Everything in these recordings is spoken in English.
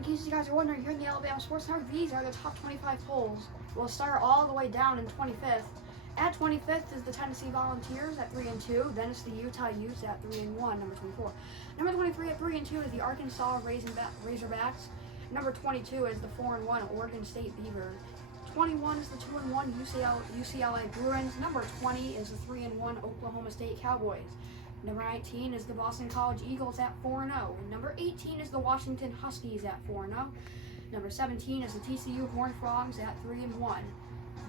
in case you guys are wondering, here in the Alabama Sports Network, these are the top 25 polls. We'll start all the way down in 25th. At 25th is the Tennessee Volunteers at 3-2. Then it's the Utah Utes at 3-1, number 24. Number 23 at 3-2 is the Arkansas Razorbacks. Number 22 is the 4-1 Oregon State Beavers. 21 is the 2-1 UCLA Bruins. Number 20 is the 3-1 Oklahoma State Cowboys. Number 19 is the Boston College Eagles at 4-0. And number 18 is the Washington Huskies at 4-0. Number 17 is the TCU Horned Frogs at 3-1.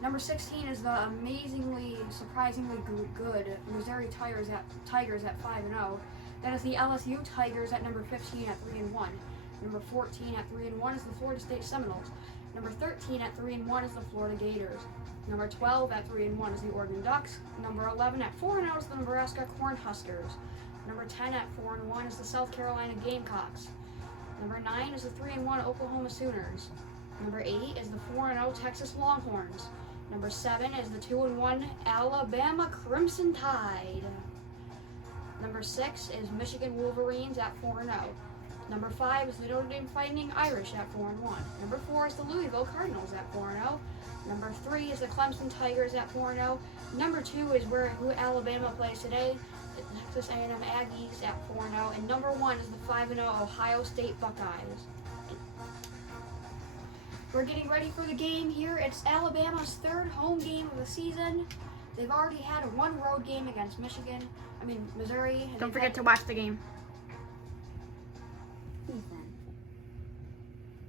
Number 16 is the amazingly, surprisingly good Missouri Tigers at 5-0. That is the LSU Tigers at number 15 at 3-1. Number 14 at 3-1 is the Florida State Seminoles. Number 13 at 3-1 is the Florida Gators. Number 12 at 3-1 is the Oregon Ducks. Number 11 at 4-0 is the Nebraska Cornhuskers. Number 10 at 4-1 is the South Carolina Gamecocks. Number 9 is the 3-1 Oklahoma Sooners. Number 8 is the 4-0 Texas Longhorns. Number 7 is the 2-1 Alabama Crimson Tide. Number 6 is Michigan Wolverines at 4-0. Number 5 is the Notre Dame Fighting Irish at 4-1. Number 4 is the Louisville Cardinals at 4-0. Number 3 is the Clemson Tigers at 4-0. Number 2 is who Alabama plays today, the Texas A&M Aggies at 4-0. And number 1 is the 5-0 Ohio State Buckeyes. We're getting ready for the game here. It's Alabama's third home game of the season. They've already had one road game against Missouri. Don't forget to watch the game.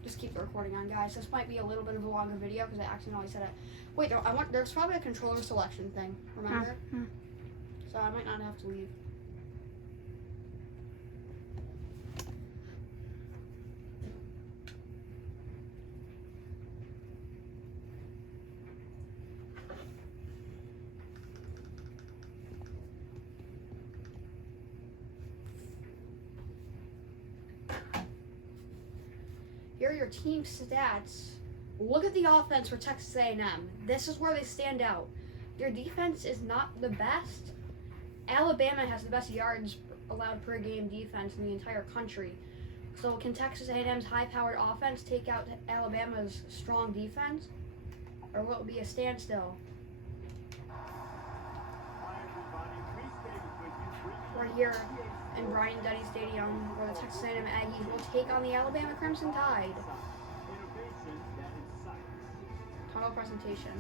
Just keep the recording on, guys. This might be a little bit of a longer video because I accidentally said it. Wait, there's probably a controller selection thing, remember? So I might not have to leave. Here are your team stats. Look at the offense for Texas A&M. This is where they stand out. Their defense is not the best. Alabama has the best yards allowed per game defense in the entire country. So can Texas A&M's high-powered offense take out Alabama's strong defense? Or will it be a standstill? We're here in Bryant-Denny Stadium, where the Texas A&M Aggies will take on the Alabama Crimson Tide. Tunnel presentation.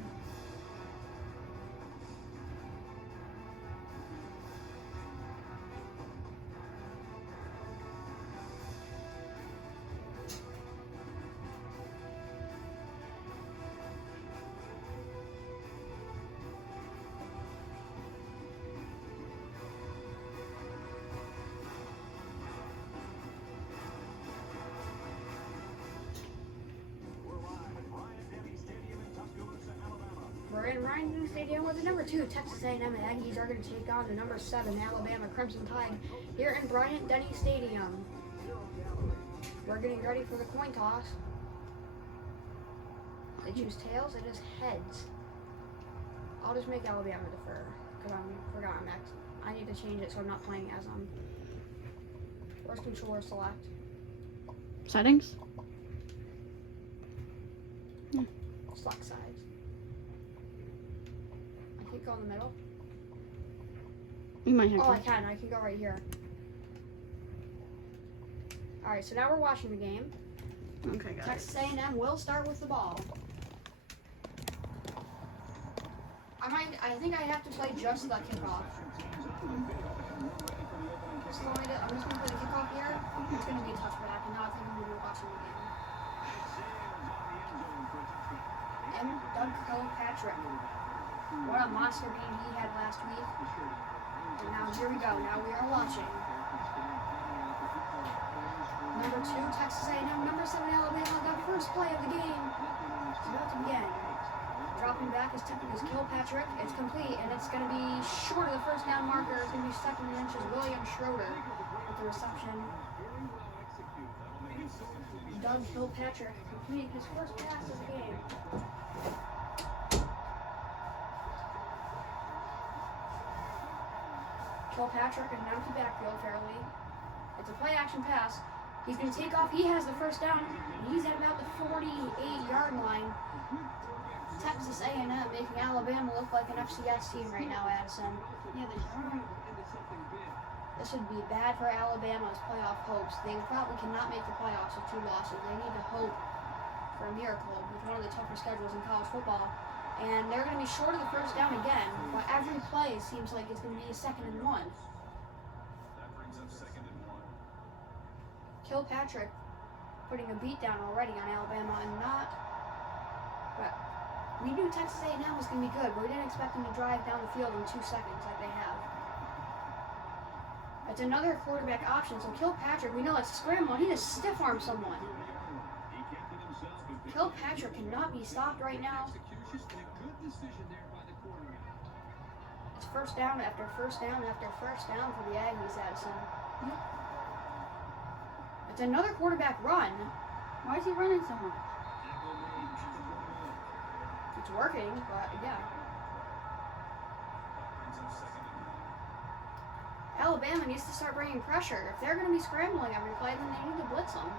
We're in Bryant-Denny Stadium where the number 2 Texas A&M Aggies are going to take on the number 7 Alabama Crimson Tide here in Bryant-Denny Stadium. We're getting ready for the coin toss. They choose tails, it is heads. I'll just make Alabama defer because I forgot I'm next. I need to change it so I'm not playing as them. Where's controller select? Settings? Select sides. I can't go in the middle. You might have Oh, to. I can go right here. Alright, so now we're watching the game. Okay, guys. Texas A&M will start with the ball. I think I have to play just the kickoff. I'm just going to play the kickoff here. It's going to be a touchback, and now I think I'm going to be watching the game. Doug Kilpatrick. What a monster game he had last week. And now here we go. Now we are watching. Number 2, Texas A&M. Number 7, Alabama. The first play of the game is about to begin. Dropping back is Kilpatrick. It's complete, and it's going to be short of the first down marker. It's going to be 2nd and inches. William Schroeder with the reception. Doug Kilpatrick completing his first pass of the game. Kilpatrick in an empty backfield fairly. It's a play action pass. He's going to take off. He has the first down. And he's at about the 48-yard line. Texas A&M making Alabama look like an FCS team right now, Addison. Yeah, they are. This would be bad for Alabama's playoff hopes. They probably cannot make the playoffs with 2 losses. They need to hope for a miracle with one of the tougher schedules in college football. And they're going to be short of the first down again. But every play seems like it's going to be a 2nd and 1. That brings up 2nd and 1. Kilpatrick putting a beat down already on Alabama and not. But we knew Texas A&M was going to be good, but we didn't expect them to drive down the field in 2 seconds like they have. It's another quarterback option, so Kilpatrick, we know it's scramble, he just stiff arm someone. Kilpatrick cannot be stopped right now. It's first down after first down after first down for the Aggies, Addison. It's another quarterback run. Why is he running so much? It's working, but yeah. Alabama needs to start bringing pressure. If they're going to be scrambling every play, then they need to blitz them.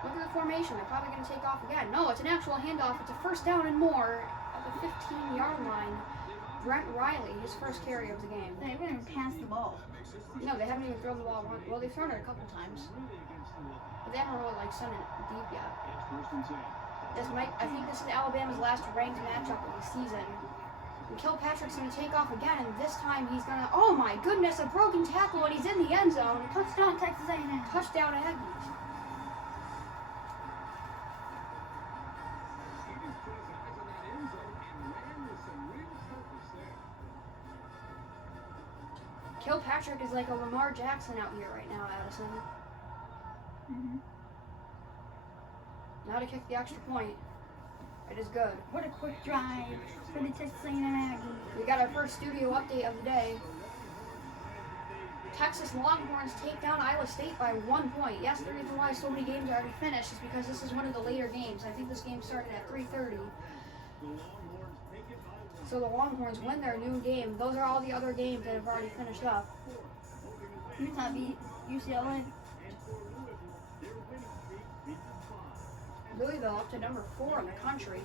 Look at the formation. They're probably going to take off again. No, it's an actual handoff. It's a first down and more at the 15-yard line. Brent Riley, his first carry of the game. They haven't even passed the ball. No, they haven't even thrown the ball. Well, they've thrown it a couple times. But they haven't really, sent it deep yet. I think this is Alabama's last ranked matchup of the season. And Kilpatrick's going to take off again, and this time he's going to, oh my goodness, a broken tackle, and he's in the end zone. Touchdown, Texas A&M. Touchdown, Aggies. Kilpatrick is like a Lamar Jackson out here right now, Addison. Mm-hmm. Now to kick the extra point. It is good. What a quick drive for the Texas A&M Aggies. We got our first studio update of the day. Texas Longhorns take down Iowa State by 1 point. Yes, the reason why so many games are already finished is because this is one of the later games. I think this game started at 3:30. So the Longhorns win their noon game. Those are all the other games that have already finished up. Utah beat UCLA. Louisville up to number 4 in the country.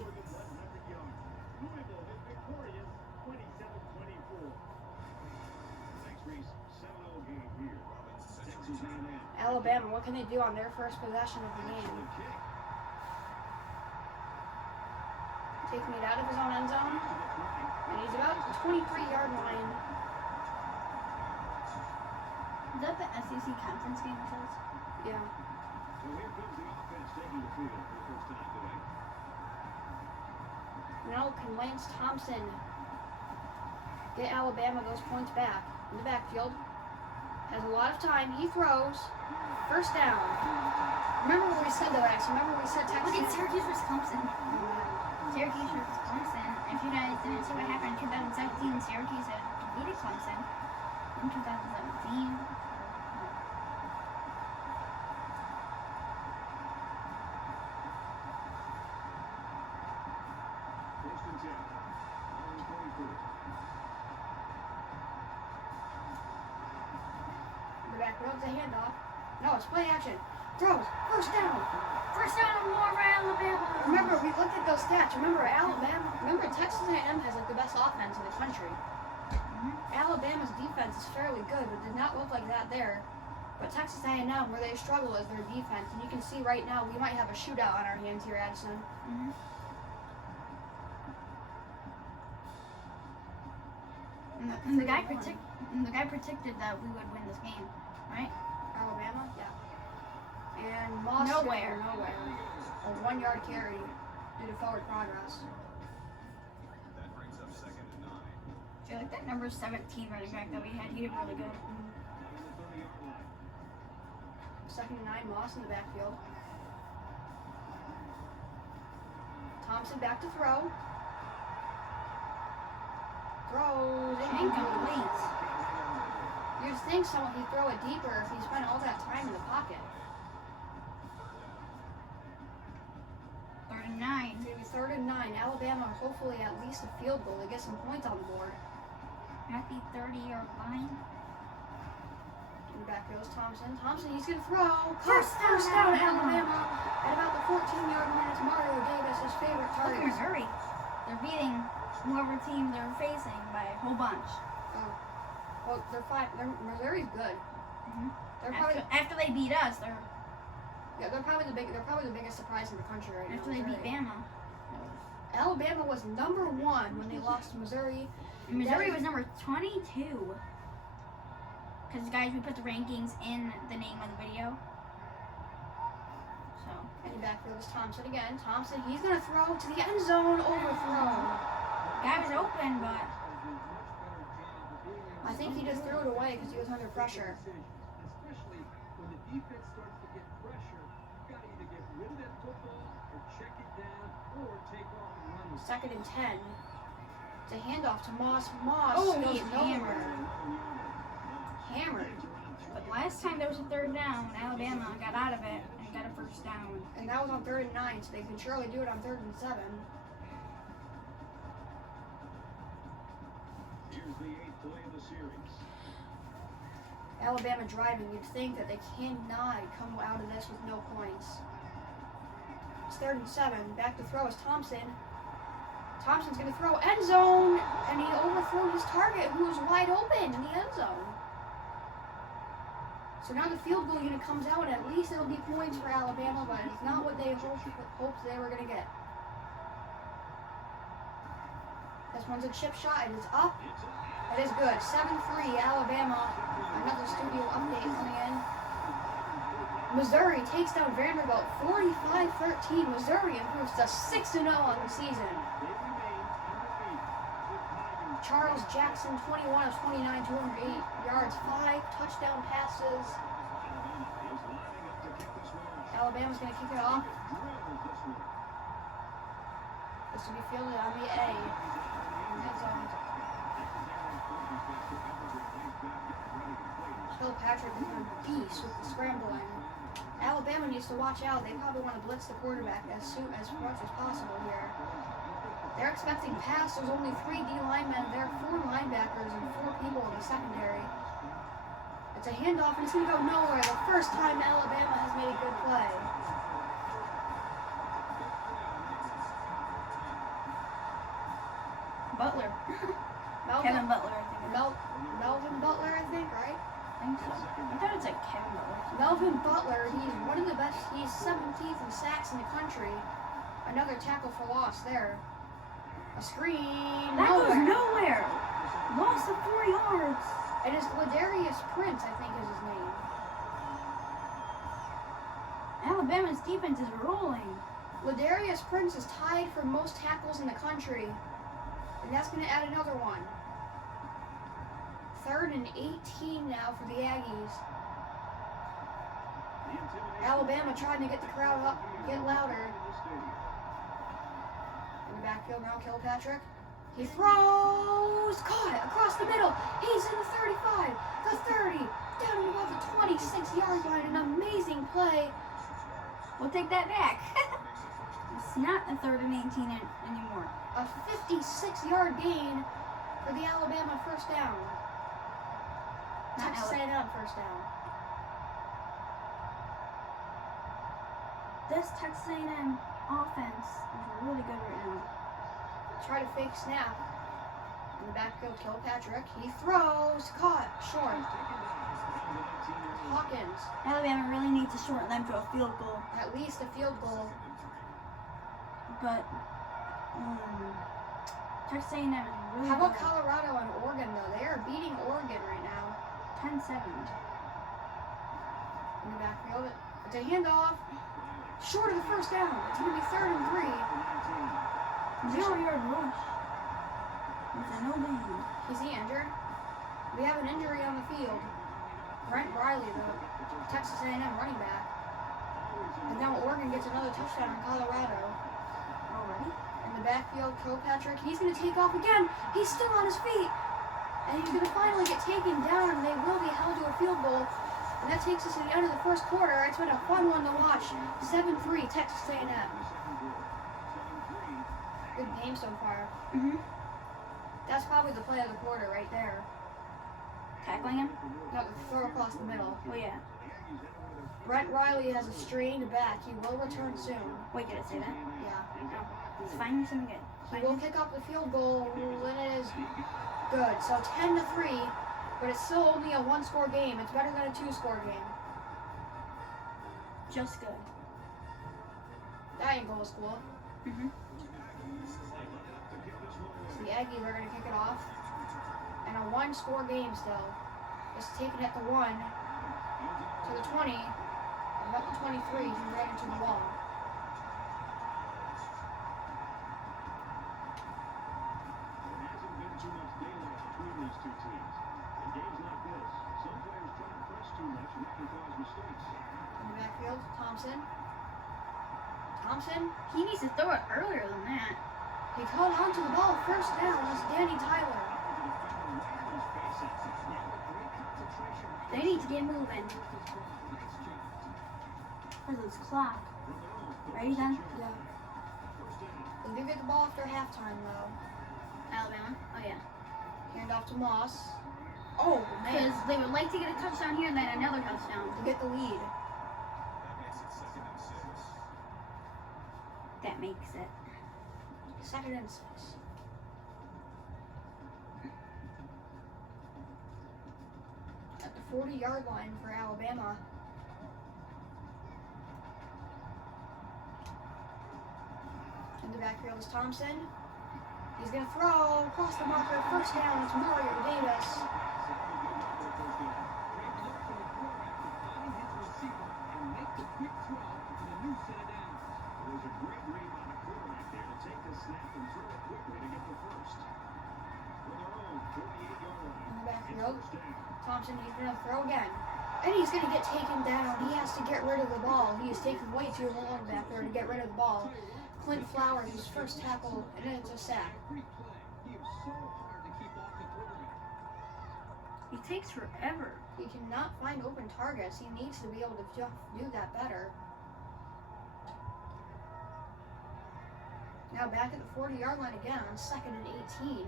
Alabama, what can they do on their first possession of the game? Taking it out of his own end zone. And he's about the 23-yard line. Is that the SEC conference game it says? Yeah. So here comes the offense taking the field for the first time today. Now can Lance Thompson get Alabama those points back in the backfield? Has a lot of time. He throws. First down. Remember what we said though, Ax? Remember we said Texas? Look at Syracuse versus Clemson. Syracuse versus Clemson. If you guys didn't see what happened in 2017, Syracuse had defeated Clemson in 2017. First and 10. On the 24. The back throws a handoff. No, it's play action. Throws. First down. First down and more for Alabama. Remember, we looked at those stats. Remember, Texas A&M has the best offense in the country. Alabama's defense is fairly good, but did not look like that there. But Texas A&M, where they struggle, is their defense. And you can see right now we might have a shootout on our hands here, Addison. Mm-hmm. And the guy predicted that we would win this game, right? Alabama, yeah. And Moss Nowhere. A 1-yard carry due to forward progress. That brings up 2nd and 9. I feel like that number 17 running back that we had, he did really good. On the 30-yard line. 2nd and 9, Moss in the backfield. Thompson back to throw. Throws Incomplete. You'd think someone he'd throw it deeper if he spent all that time in the pocket. 3rd and 9. Maybe 3rd and 9. Alabama hopefully at least a field goal to get some points on the board. At the 30-yard line. And backfield is Thompson. Thompson, he's going to throw. First Down, down, Alabama. At about the 14-yard line, it's Mario Davis, his favorite Look at target. Missouri. They're beating whoever team they're facing by a whole bunch. Oh. Well, they're fine. Missouri's good. Mhm. They're probably After they beat us, they're they're probably the biggest surprise in the country right now. after they beat Missouri. Bama. Alabama was number 1 when they lost to Missouri. And Missouri was number 22. Because guys, we put the rankings in the name of the video. So And the backfield is Thompson again. Thompson, he's going to throw to the end zone, overthrown. guy was open, but I think he just threw it away because he was under pressure. Especially when the defense starts to get pressure, you got to either get rid of that football or check it down or take off and run. 2nd and 10. It's a handoff to Moss. Moss Oh, goes he's nowhere. Hammered. but last time there was a 3rd down, Alabama got out of it and got a 1st down. And that was on 3rd and 9, so they can surely do it on 3rd and 7. Here's the 8th play of the series. Alabama driving, you'd think that they cannot come out of this with no points. It's 3rd and 7. Back to throw is Thompson. Thompson's going to throw end zone, and he overthrew his target, who was wide open in the end zone. So now the field goal unit comes out, and at least it'll be points for Alabama, but it's not what they hoped they were going to get. This one's a chip shot, and it's up. It is good. 7-3, Alabama. Another studio update coming in. Missouri takes down Vanderbilt 45-13. Missouri improves to 6-0 on the season. Charles Jackson, 21 of 29, 208 yards, 5 touchdown passes. Alabama's going to kick it off. This will be fielded on the A. Red zone. Kilpatrick is a beast with the scrambling. Alabama needs to watch out. They probably want to blitz the quarterback as much as possible here. They're expecting pass. There's only 3 D linemen. There are 4 linebackers and 4 people in the secondary. It's a handoff and it's going to go nowhere. The first time Alabama has made a good play. Butler. Kevin Butler, I think. Melvin Butler, I think, right? I think so. I thought it's like Kevin Butler. Melvin Butler, he's one of the best. He's 17th in sacks in the country. Another tackle for loss there. A screen. That goes nowhere. Loss of 4 yards. It is Ladarius Prince, I think, is his name. Alabama's defense is rolling. Ladarius Prince is tied for most tackles in the country. And that's going to add another one. 3rd and 18 now for the Aggies. Alabama trying to get the crowd up, get louder. In the backfield now, Kilpatrick. He throws, caught it across the middle. He's in the 35, the 30, down to about the 26-yard line. An amazing play. We'll take that back. It's not a 3rd and 18 anymore. A 56-yard gain for the Alabama first down. Texas A&M first down. This Texas A&M offense is really good right now. Try to fake snap. In the backfield, Kilpatrick. He throws. Caught. Short. Hawkins. Alabama really needs to shorten them to a field goal. At least a field goal. But Texas A&M is really How about good. Colorado and Oregon, though? They are beating Oregon right now. 10-7. In the backfield. It's a handoff. Short of the first down. It's going to be 3rd and 3. 0-yard rush. With a no gain. Is he injured? We have an injury on the field. Brent Riley, the Texas A&M running back. And now Oregon gets another touchdown on Colorado. Already? In the backfield, Kilpatrick, he's going to take off again. He's still on his feet. And he's going to finally get taken down, and they will be held to a field goal. And that takes us to the end of the first quarter. It's been a fun one to watch. 7-3, Texas A&M. Good game so far. Mm-hmm. That's probably the play of the quarter right there. Tackling him? No, the throw across the middle. Oh yeah. Brett Riley has a strained back. He will return soon. Wait, did it say that? Yeah. No. Let's find me something good. He will kick up the field goal, and it is good. So 10-3, but it's still only a one-score game. It's better than a two-score game. Just good. That ain't goal school. Mhm. So the Aggies are going to kick it off. And a one-score game still. Just taking it to 1, to the 20, and up to 23. He ran into the wall. In the backfield, Thompson. Thompson, He needs to throw it earlier than that. he caught onto the ball. First down was Danny Tyler. They need to get moving. For this clock. Ready then? Yeah. They did get the ball after halftime, though. Alabama? Oh yeah. Hand off to Moss. Oh, Because man. they would like to get a touchdown here and then another touchdown. To get the lead. That makes it. 2nd and 6. At the 40-yard line for Alabama. In the backfield is Thompson. He's going to throw across the marker. First down, it's Mario Davis. In the backfield, Thompson, he's going to throw again. And he's going to get taken down. He has to get rid of the ball. He is taking way too long back there to get rid of the ball. Clint Flowers, his first tackle, and then it's a sack. He takes forever. He cannot find open targets. He needs to be able to do that better. Now back at the 40-yard line again on 2nd and 18.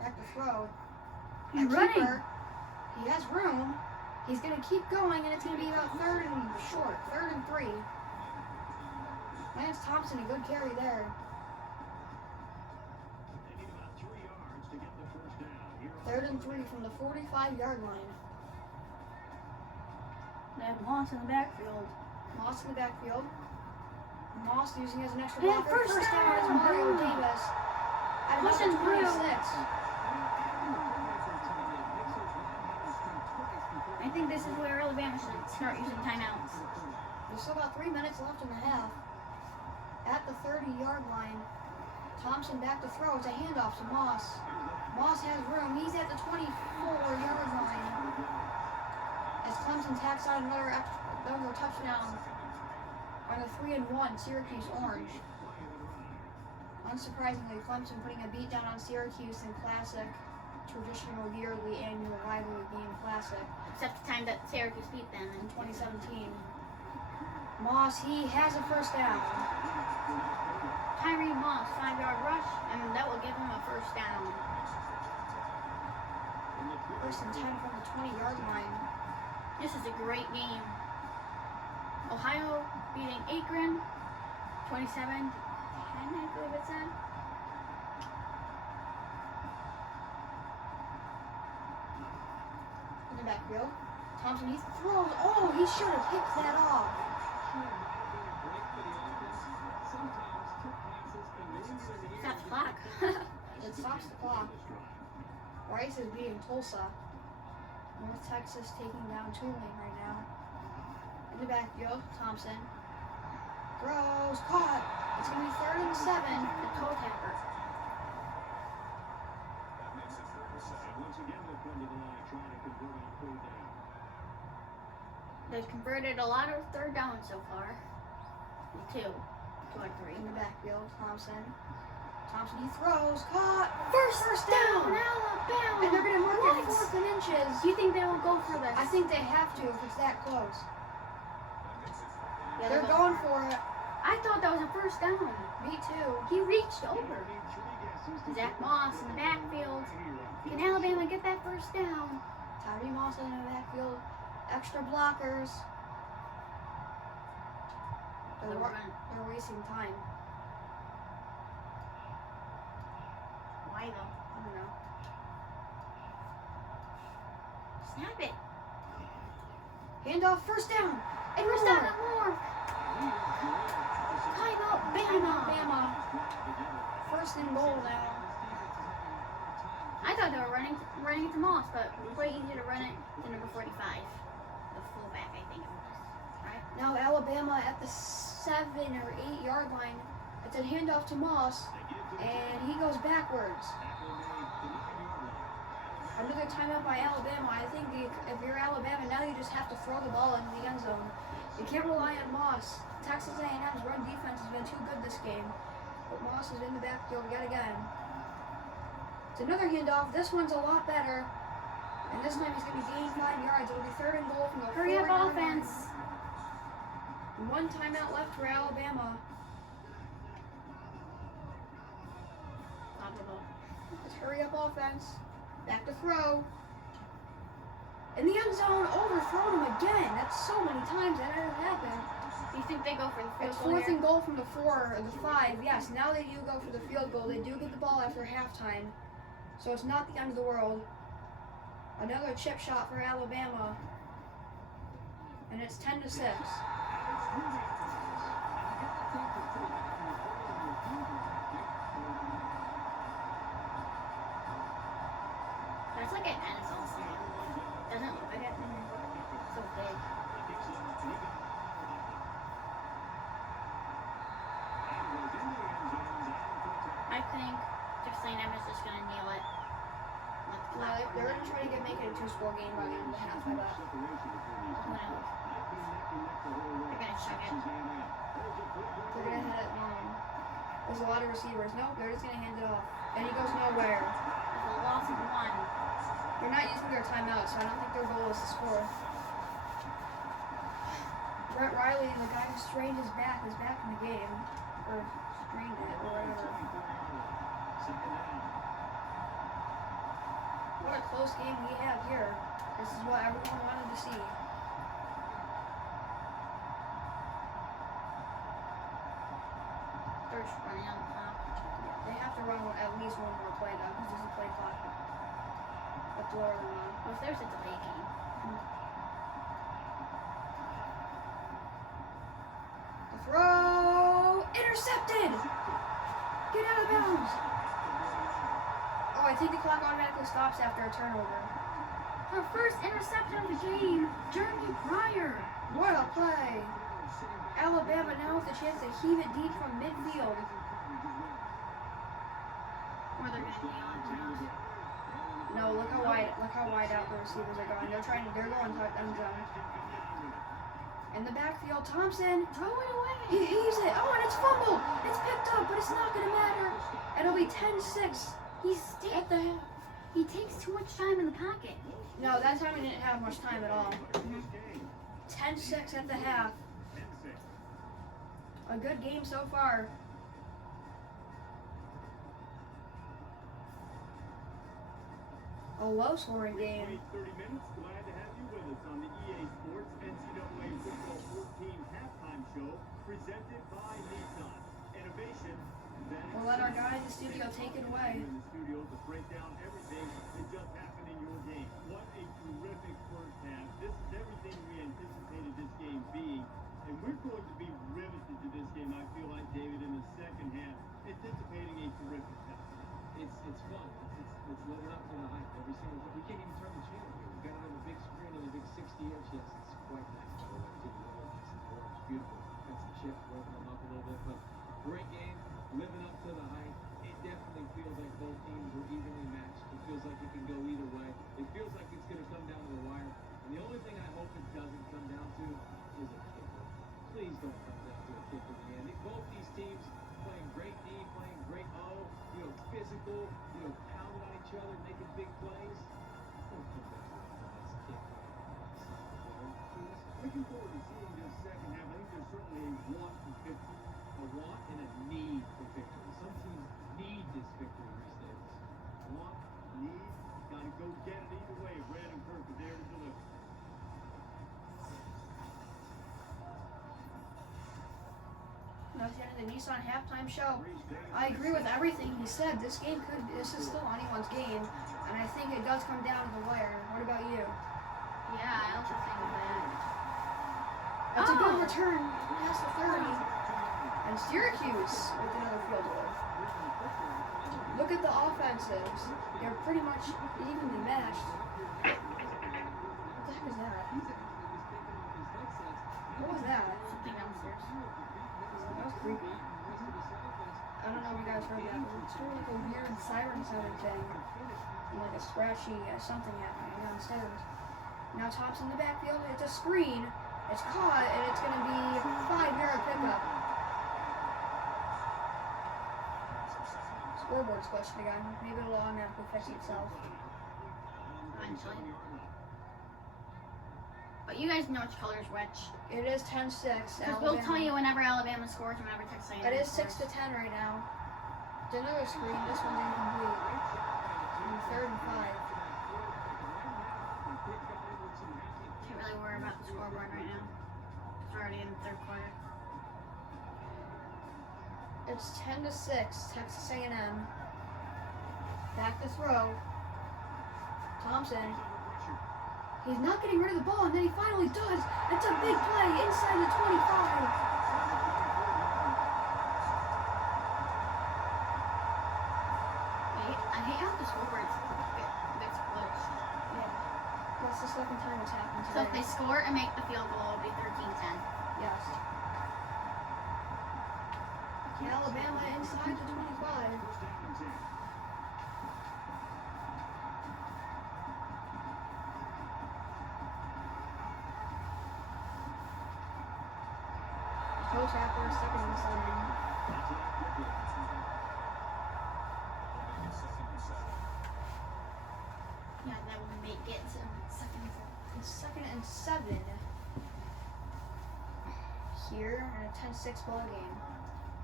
Back to throw. He's At running. keeper, he has room. He's going to keep going, and it's going to be about 3rd and 3. Lance Thompson, a good carry there. 3rd and 3 from the 45-yard line. They have Moss in the backfield. Moss in the backfield. Moss using as an extra Yeah, blocker. first First down is down. Mario Davis. At about Pushing the through. 26. I think this is where Alabama should start using timeouts. There's still about 3 minutes left in the half. At the 30-yard line, Thompson back to throw. It's a handoff to Moss. Moss has room. He's at the 24-yard line. As Clemson tacks on another touchdown on the 3-1 Syracuse Orange. Unsurprisingly, Clemson putting a beat down on Syracuse in classic, traditional yearly annual rivalry game classic. Except the time that Syracuse beat them in In 2017. Moss, he has a first down. Tyree Moss, 5-yard rush, and that will give him a first down. First and 10 from the 20-yard line. This is a great game. Ohio beating Akron, 27-10, I believe it said. In the backfield, Thompson, he throws. Oh, he should have picked that off. Stop the clock. It stops the clock. Rice is beating Tulsa. North Texas taking down Tulane right now. In the backfield, Thompson throws, caught. It's going to be 3rd and 7. The toe tapper. They've converted a lot of third downs so far. 2 or 3. In the backfield, Thompson, he throws, caught. First down, And Alabama. they're going to mark What? it 4th and inches. Do you think they will go for this? I think they have to if it's that close. Yeah, They're going for it. I thought that was a first down. Me too. He reached over. Zach Moss in the backfield. Can Alabama get that first down? Tyree Moss in the backfield. Extra blockers. They're wasting time. Why though? I don't know. Snap it. Handoff, first down. And First down and more. Timeout, Bama. Bama. First and goal now. I thought they were running it to Moss, but way easier to run it to number 45, the fullback, I think it was. Right? Now Alabama at the 7 or 8 yard line. It's a handoff to Moss, and he goes backwards. Another timeout by Alabama. I think if you're Alabama now, you just have to throw the ball into the end zone. You can't rely on Moss. Texas A&M's run defense has been too good this game, but Moss is in the backfield yet again. It's another handoff. This one's a lot better, and this time he's going to gain 5 yards. It'll be third and goal from the Hurry up 4-yard line. offense. One timeout left for Alabama. Let's hurry up offense. Back to throw. In the end zone, overthrown him again. That's so many times that has happened. Do you think they go for the field It's goal fourth here? and goal from the 4 or the 5. Yes, now they do go for the field goal. They do get the ball after halftime. So it's not the end of the world. Another chip shot for Alabama. And it's 10-6. That's like an NFL stadium. Doesn't it look like it? So big. I think Texas A&M is just gonna nail it. No, they're going to try to make it a 2-score game by the end of the half, I bet. Who knows? They're gonna chuck it. They're going to hit it long. There's a lot of receivers. Nope, they're just going to hand it off. And he goes nowhere. It's a loss of 1. They're not using their timeout, so I don't think their goal is to score. Brett Riley, the guy who strained his back, is back in the game. Or strained it, or whatever. What a close game we have here. This is what everyone wanted to see. They're just running on the clock. They have to run at least one more play, though, because there's a play clock. That's lower than one. Well, if there's a delay game. The throw! Intercepted! Get out of bounds! Oh, I think the clock automatically stops after a turnover. Our first interception of the game, Jeremy Pryor. What a play! Alabama now with a chance to heave it deep from midfield. Or they're gonna nail it to us. No, look how wide out the receivers are going. They're going to end zone. In the backfield, Thompson, throw it away. He heaves it. Oh, and it's fumbled. It's picked up, but it's not going to matter. It'll be 10-6. At the half. He takes too much time in the pocket. No, that time he didn't have much time at all. 10-6 at the half. A good game so far. A low-scoring game. 30 minutes. Glad to have you with us on the EA Sports NCAA Football 14 halftime show presented by Nissan. Innovation. We'll let our guy in the studio take it away. In the studio to break down everything that just happened in your game. What a terrific first half. This is everything we anticipated this game being. And we're going to be riveted to this game, I feel like, David, in the second half, anticipating a terrific half. It's fun. It's living up to the hype every single time. We can't even turn the channel here. We've got it on the big screen on the big 60-inch. Yes, it's quite nice. By the way, too. It's beautiful. Got some chips working them up a little bit, but great game. Living up to the hype. It definitely feels like both teams were evenly matched. It feels like it can go either way. It feels like it's going to come down to the wire. And the only thing I hope it doesn't come down to is a kicker. Please don't come down to a kicker in the end. Both these teams playing great D, playing great O, physical, pounding on each other, making big plays. Don't come down to a nice kick. Looking forward to seeing this second half. I think there's certainly a want for victory, a want and a need for victory. Some teams need this victory, Reese Davis. Want, need, gotta go get it either way. Brandon Kirk is there to deliver. That's the end of the Nissan halftime show. I agree with everything he said. This is still anyone's game, and I think it does come down to the wire. What about you? Yeah, I also think that. That's a good return past the 30. And Syracuse with another field goal. Look at the offenses. They're pretty much evenly matched. What the heck is that? What was that? Something downstairs. That was creepy. I don't know if you guys heard that, but it's sort of like a weird siren sounding thing. And like a scratchy something happening downstairs. Now Thompson in the backfield, it's a screen. It's caught, and it's going to be a 5-yard pickup. Scoreboard's glitched again. Maybe it'll automatically fix itself. Eventually. But you guys know which color is which. It is 10-6. Because we'll tell you whenever Alabama scores, whenever Texas A&M It is scores. 6-10 right now. It's another screen. This one's incomplete. And 3rd and 5. Can't really worry about the scoreboard right now. It's already in the 3rd quarter. It's 10-6. Texas A&M. Back to throw. Thompson. He's not getting rid of the ball, and then he finally does. It's a big play inside the 25. I hate how the scoreboard gets glitched. Yeah. That's the second time it's happened So if today. they score and make the field goal, it'll be 13-10. Yes. Alabama inside the 25. Coach after a second and 7. Yeah, that would make it 2nd. It's 2nd and 7. Here in a 10-6 ball game.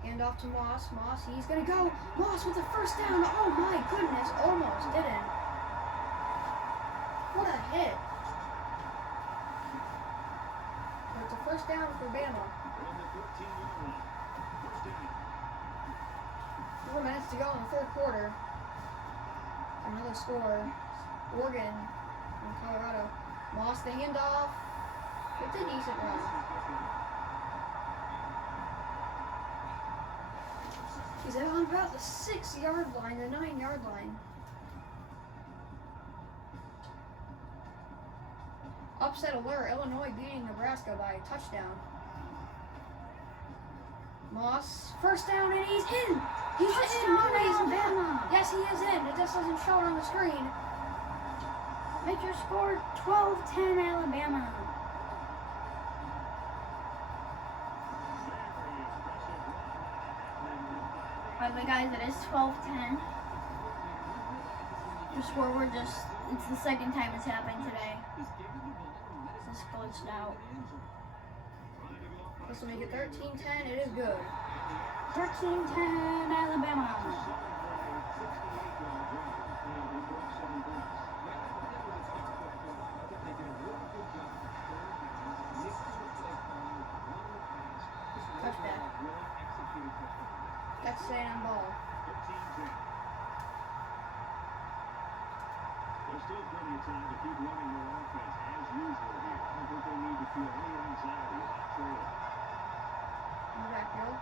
Hand off to Moss. Moss, he's gonna go. Moss with the first down. Oh my goodness, almost didn't. What a hit. But it's a first down for Bama. 4 minutes to go in the 3rd quarter. Another score. Oregon and Colorado. Moss the handoff. It's a decent run. He's on about the 6-yard line, the 9-yard line. Upset alert, Illinois beating Nebraska by a touchdown. Moss, first down, and he's in! He's in! No, he's in! Alabama! Yes, he is in. It just doesn't show it on the screen. Make your score 12-10 Alabama. By the way, guys, it is 12-10. The scoreboard it's the 2nd time it's happened today. It's just glitched out. This will make it 13-10. It is good. 13-10 Alabama. Touchback. Texas A&M ball. There's still plenty of time to keep running their offense as usual here. I don't think they need to feel any anxiety about trailing. In the backfield.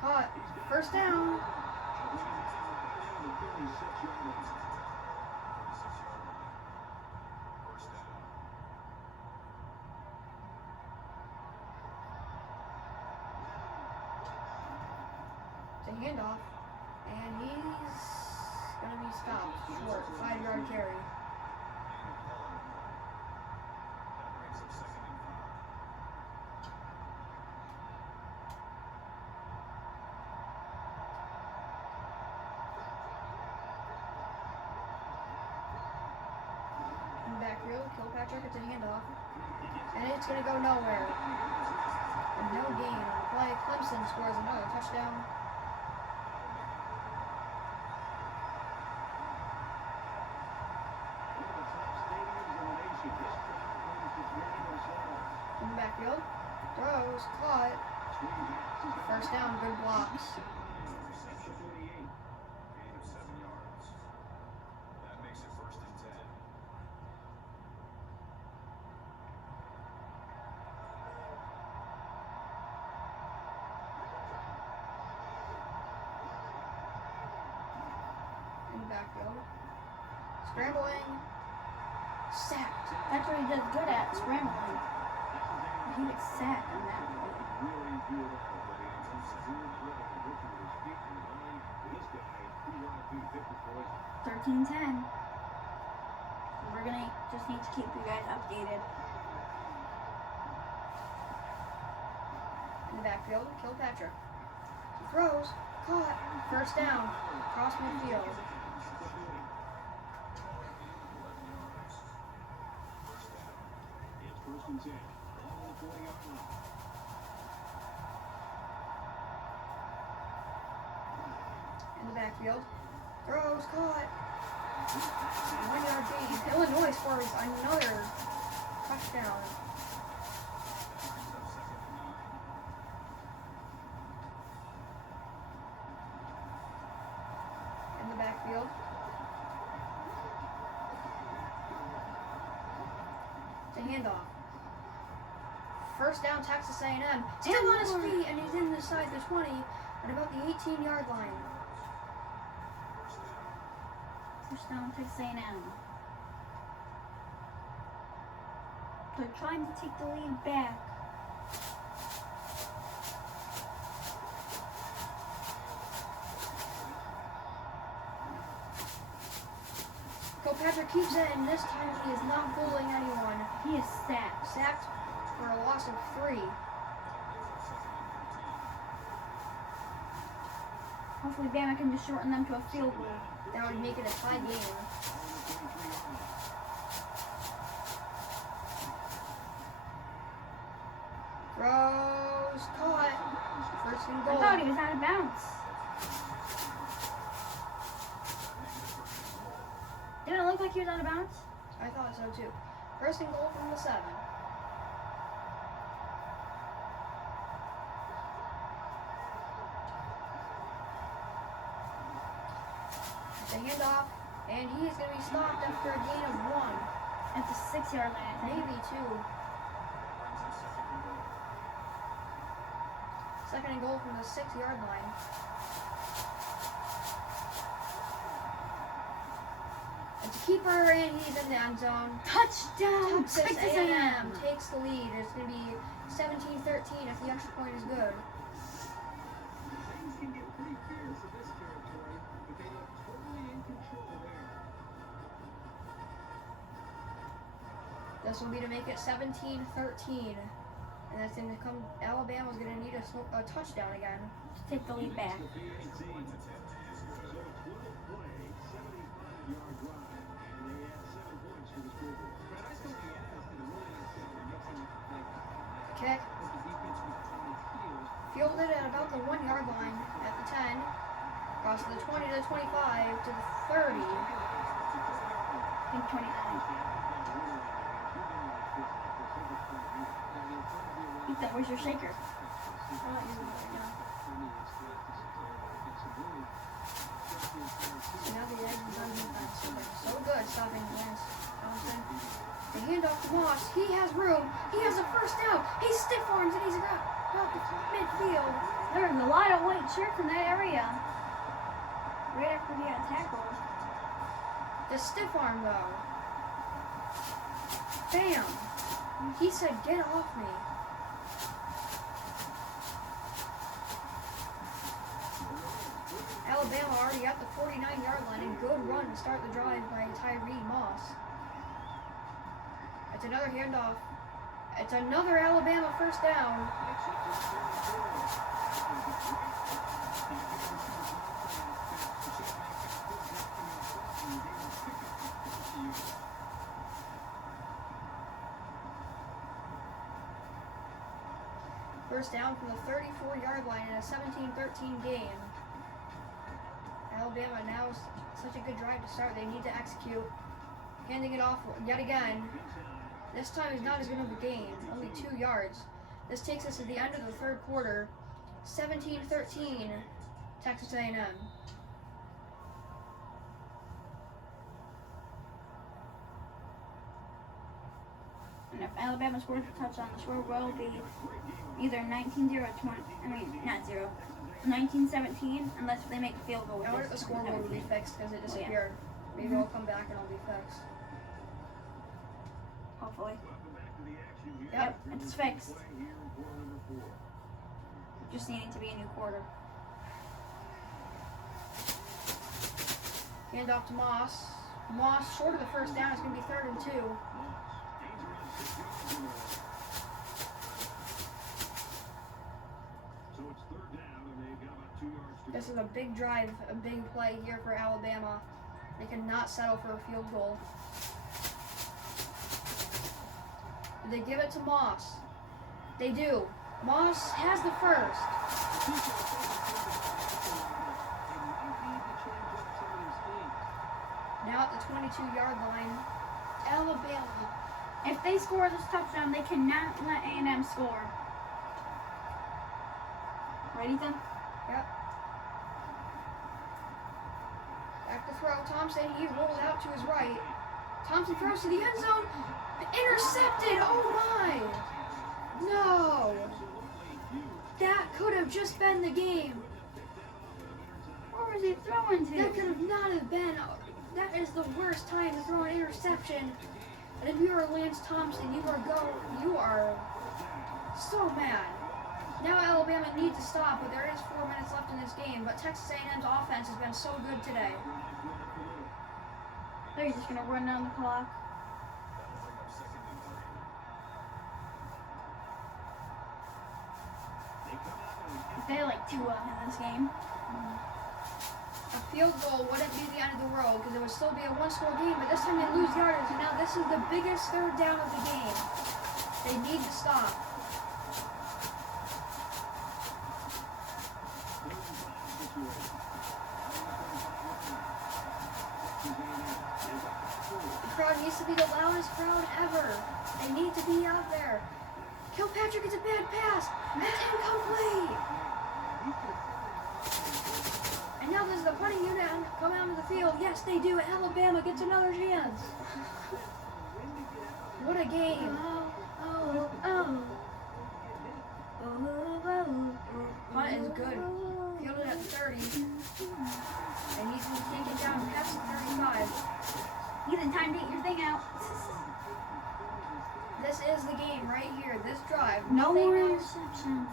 Caught. First down. It's a handoff. And he's going to be stopped. Short. 5-yard carry. In the backfield. Kilpatrick, it's a handoff. And it's going to go nowhere. And no gain on the play. Clemson scores another touchdown. In the backfield. Throws, caught. First down, good blocks. In the backfield. Scrambling. Sacked. That's what he does good at, scrambling. He gets sacked on that one. 13-10. We're gonna just need to keep you guys updated. In the backfield, Kilpatrick. He throws, caught, first down, across midfield. It's first and 10. Ball on the 40-yard line. In the backfield, throws, caught. 1 yard gain. Illinois scores another touchdown. In the backfield. It's a handoff. First down, Texas A&M. Still on his feet, and he's inside the 20 at about the 18-yard line. First down, Texas A&M. They're trying to take the lead back. Kilpatrick keeps it, and this time he is not fooling anyone. He is sacked. Sacked for a loss of 3. Hopefully Bama can just shorten them to a field goal. That would make it a tie game. Throws, caught. First and I goal. thought he was out of bounds. Didn't it look like he was out of bounds? I thought so too. First and goal from the 7. The handoff, and he is going to be stopped after a gain of 1. It's a 6-yard line, I think. Maybe 2. Second and goal from the 6-yard line. It's a keeper, and he's in the end zone. Touchdown! Texas A&M takes the lead. It's going to be 17-13 if the extra point is good. Things can get pretty fierce in this territory, but they look totally in control there. This will be to make it 17-13. And that's going to come, Alabama's going to need a touchdown again. To take the lead back. So 12 play, 75-yard drive, and they add 7 points to the scoreboard. But I still think Adams did a really nice job of mixing it like Kick. what the defense was on its heels. Fielded at about the 1-yard line at the 10. Across the 20 to the 25 to the 30. I think 29. Ethan, where's your shaker? So now the Aggies on defense. So good stopping Lance Thompson. The handoff to Moss. He has room. He has a first down. He stiff arms and he's about the midfield. There's a lot of white shirts in that area. Right after he got tackled. The stiff arm though. Bam. He said, "Get off me." Alabama already at the 49-yard line, and good run to start the drive by Tyree Moss. It's another handoff. It's another Alabama first down. First down from the 34-yard line in a 17-13 game. Alabama now is such a good drive to start. They need to execute. Handing it off yet again. This time is not as good of a gain, only 2 yards. This takes us to the end of the third quarter. 17-13, Texas A&M. And if Alabama scores a touchdown, the score will be either 19-0 or 20. I mean, not 0. 19-17, unless they make a field goal. I wonder if the scoreboard will be fixed because it disappeared. Maybe it'll come back and it'll be fixed. Hopefully. Yep. It's fixed. Just needing to be a new quarter. Hand off to Moss. Moss short of the first down. It's going to be 3rd and 2. This is a big drive, a big play here for Alabama. They cannot settle for a field goal. They give it to Moss. They do. Moss has the first. Now at the 22-yard line, Alabama. If they score this touchdown, they cannot let A&M score. Ready, then? Yep. Back to throw. Thompson, he rolls out to his right. Thompson throws to the end zone. Intercepted! Oh my! No! That could have just been the game. Where was he throwing to? That could have not have been. That is the worst time to throw an interception. And if you are Lance Thompson, you are so mad. Now Alabama needs to stop, but there is 4 minutes left in this game. But Texas A&M's offense has been so good today. They're just gonna run down the clock. They like 2 up in this game. A field goal wouldn't be the end of the world because it would still be a 1-score game, but this time they lose yardage, and now this is the biggest 3rd down of the game. They need to stop. The crowd needs to be the loudest crowd ever. They need to be out there. Kilpatrick gets a bad pass. That's incomplete. And now there's the punting unit come out of the field. Yes, they do. Alabama gets another chance. What a game. Punt is good. Fielded at 30. They need to take it down past the 35. You had time to get your thing out. This is the game right here. This drive. No Nothing more else. interceptions.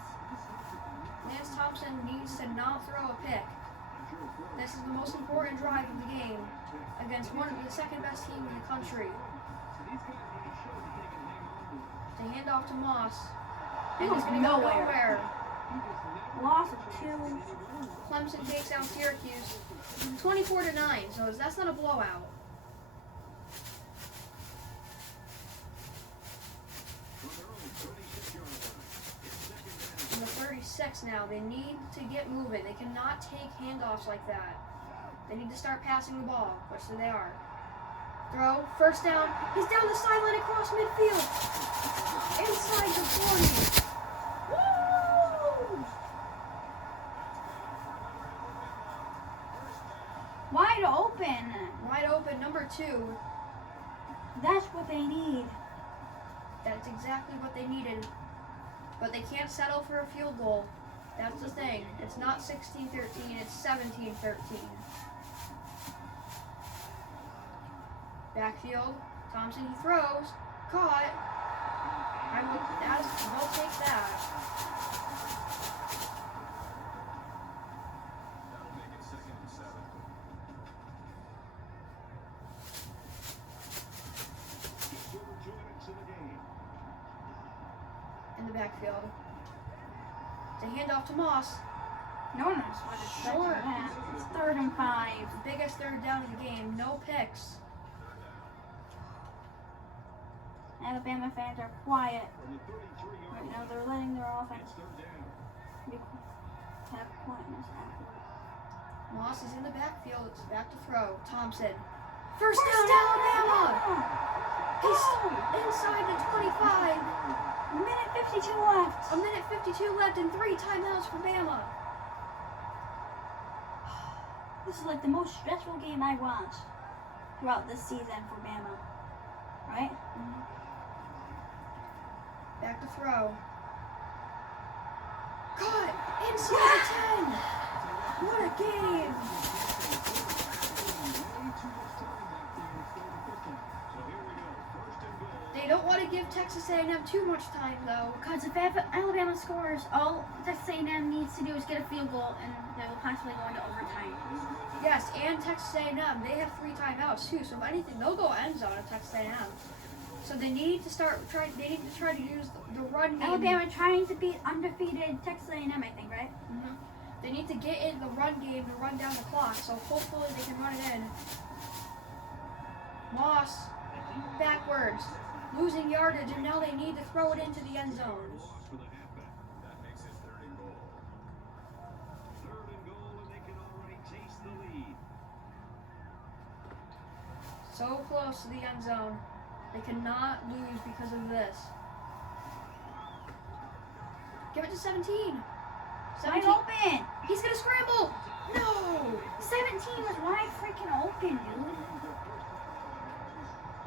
Lance Thompson needs to not throw a pick. This is the most important drive of the game against one of the second best team in the country. They hand off to Moss. And he's going to go nowhere. Loss of 2. Clemson takes down Syracuse 24-9, so that's not a blowout. On the 36 now, they need to get moving. They cannot take handoffs like that. They need to start passing the ball, which they are. Throw, first down. He's down the sideline across midfield. Inside the 40. Woo! Wide open. Wide open, number 2. That's what they need. That's exactly what they needed. But they can't settle for a field goal. That's the thing. It's not 16-13, it's 17-13. Backfield, Thompson, he throws, caught. They'll take that. In the backfield. They hand off to Moss. No one knows what it's Short. It's 3rd and 5. Biggest 3rd down of the game. No picks. Alabama fans are quiet. From the 33-yard Right now line. they're letting their offense It's third down. have quietness afterwards. Moss is in the backfield. It's back to throw. Thompson. First down, Alabama! He's inside the 25. A minute 52 left. A minute 52 left and 3 timeouts for Bama. This is like the most stressful game I watched throughout this season for Bama. Right? Back to throw. Caught! Inside the 10! What a game! They don't want to give Texas A&M too much time, though. Because if Alabama scores, all Texas A&M needs to do is get a field goal, and they will possibly go into overtime. Yes, and Texas A&M, they have 3 timeouts too. So if anything, they'll go end zone at Texas A&M. So they need to They need to try to use the run game. Alabama trying to beat undefeated Texas A&M, I think, right? Mm-hmm. They need to get in the run game to run down the clock. So hopefully they can run it in. Moss backwards, losing yardage, and now they need to throw it into the end zone. For the halfback. That makes it 3rd and goal. 3rd and goal, and they can already taste the lead. So close to the end zone. They cannot lose because of this. Give it to 17. Wide open! He's gonna scramble. No. 17 was wide freaking open, dude.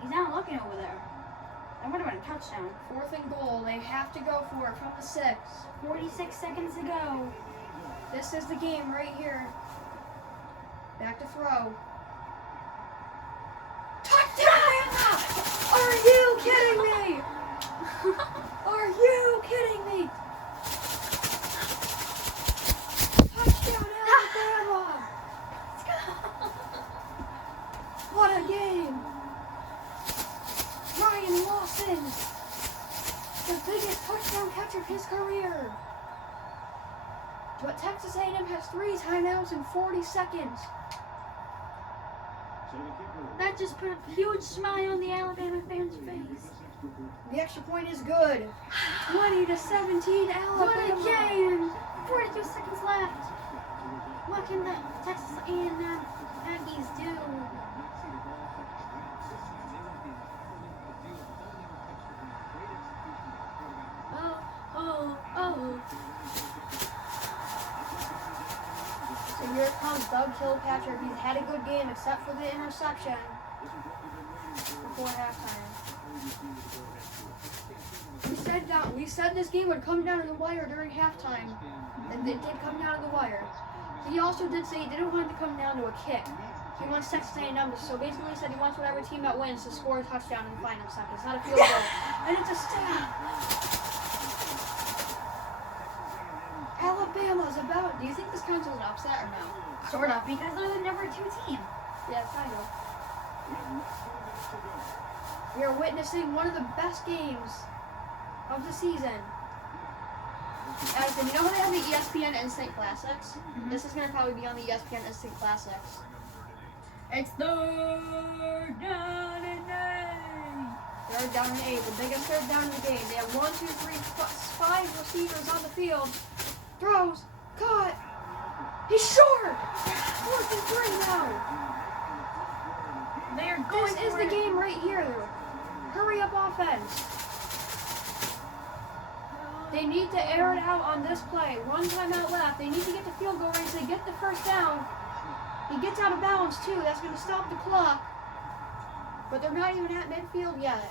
He's not looking over there. That would have been a touchdown. 4th and goal. They have to go for it from the 6. 46 seconds to go. This is the game right here. Back to throw. Touchdown! Are you kidding me? Are you kidding me? Touchdown, Alabama! What a game! Ryan Lawson, the biggest touchdown catch of his career. But Texas A&M has 3 timeouts in 40 seconds. So the kicker. That just put a huge smile on the Alabama fans' face. The extra point is good. 20-17 Alabama. What a game! 42 seconds left. What can the Texas A&M Aggies do? Oh. So here comes Doug Kilpatrick. He's had a good game except for the interception before halftime. We said this game would come down to the wire during halftime, and it did come down to the wire. He also did say he didn't want it to come down to a kick. He wants Texas A&M, so basically he said he wants whatever team that wins to score a touchdown in the final seconds, not a field goal. And it's a stat. Alabama's about. Do you think this counts as an upset or no? Sort of, because they're the number 2 team. Yeah, kind of. We are witnessing one of the best games of the season. Addison, you know how they have the ESPN Instant Classics? Mm-hmm. This is going to probably be on the ESPN Instant Classics. It's 3rd down and 8. 3rd down and 8, the biggest 3rd down in the game. They have 1, 2, 3, 5 receivers on the field. Throws, caught. He's short. 4th and 3 now. They're This is the game right here. Hurry up offense. They need to air it out on this play. 1 timeout left. They need to get the field goal range. They get the 1st down. He gets out of bounds too. That's going to stop the clock. But they're not even at midfield yet.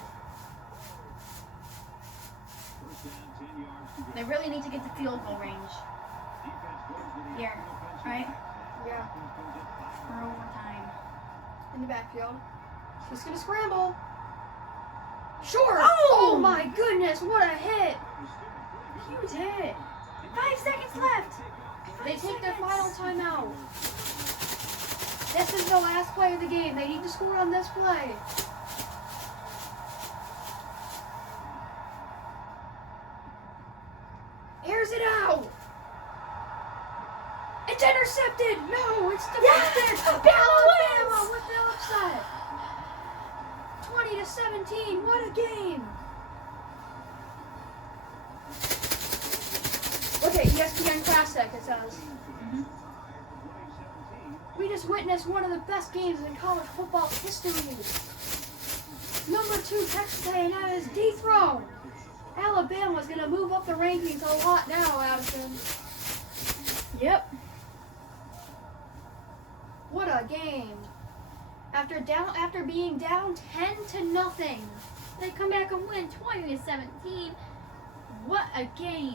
They really need to get the field goal range. Here, right? Yeah, For overtime. in the backfield. He's going to scramble. Short. Oh! Oh my goodness, what a hit. Huge hit. 5 seconds left. They take their final timeout. This is the last play of the game. They need to score on this play. Airs it out. It's intercepted. No, it's deflected. Yes! Alabama Alabama with the upset. 20-17. What a game! Okay, ESPN Classic, it says. We just witnessed one of the best games in college football history. Number 2 Texas A&M is dethroned. Alabama's going to move up the rankings a lot now, Addison. Yep. What a game. After being down 10-0, They come back and win 20-17. What a game.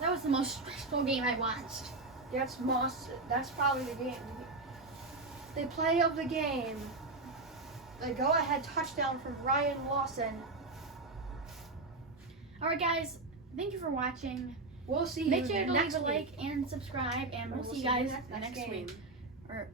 That was the most stressful game I watched. that's probably the game. The play of the game. The go-ahead touchdown from Ryan Lawson. Alright guys, thank you for watching. We'll see you Make sure to leave next a week. like and subscribe, and we'll see you guys next game. week. Or